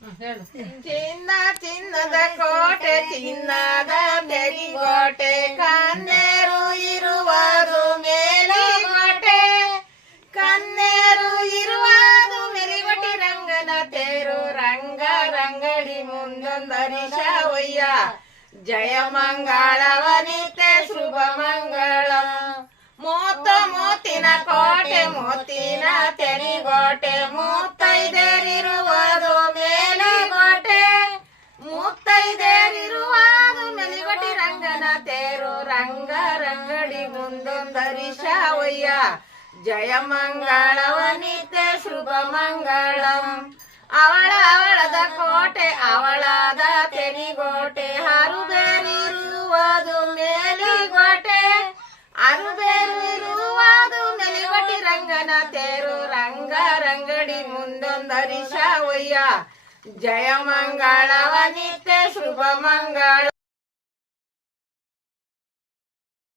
ಚಿನ್ನ ಚಿನ್ನದ ಕೋಟೆ ಚಿನ್ನದ ತೆರಿಗೋಟೆ ಕನ್ನೇರು ಇರುವುದು ಮೇಲಿಗೋಟೆ ಕನ್ನೇರು ಇರುವುದು ಮೆಲಿಗೊಟಿ ರಂಗನ ತೇರು ರಂಗ ರಂಗಡಿ ಮುಂದೊಂದರಿಶ ಒಯ್ಯ ಜಯ ಮಂಗಳವನಿತೆ ಶುಭ ಮಂಗಳ ಮೋತಿನ ಕೋಟೆ ಮೋತಿನ ತೆರಿಗೋಟೆ ಮುತ್ತೈದೇರಿರುವುದು ಮೇಲಿಗೋಟೆ ಮುತ್ತೈದೇರಿರುವುದು ಮೆಲಿಗೊಟಿ ರಂಗನ ತೇರು ರಂಗ ರಂಗಡಿ ಮುಂದೊಂದರಿಶ ಒಯ್ಯ ಜಯ ಮಂಗಳವನಿತೆ ಶುಭ ಮಂಗಳಂ ಅವಳದ ಕೋಟೆ ಅವಳದ ತೆರಿಗೋಟೆ ಹರುಬೇರಿರುವುದು ಮೇಲಿಗೋಟೆ ಅರುಬೇರಿರುವುದು ಮೆಲಿಗೊಟಿ ರಂಗನ ತೇರು ರಂಗ ರಂಗಡಿ ಮುಂದೊಂದರಿಶ ಒಯ್ಯ ಜಯ ಮಂಗಳವನಿತೆ ಶುಭ ಮಂಗಳ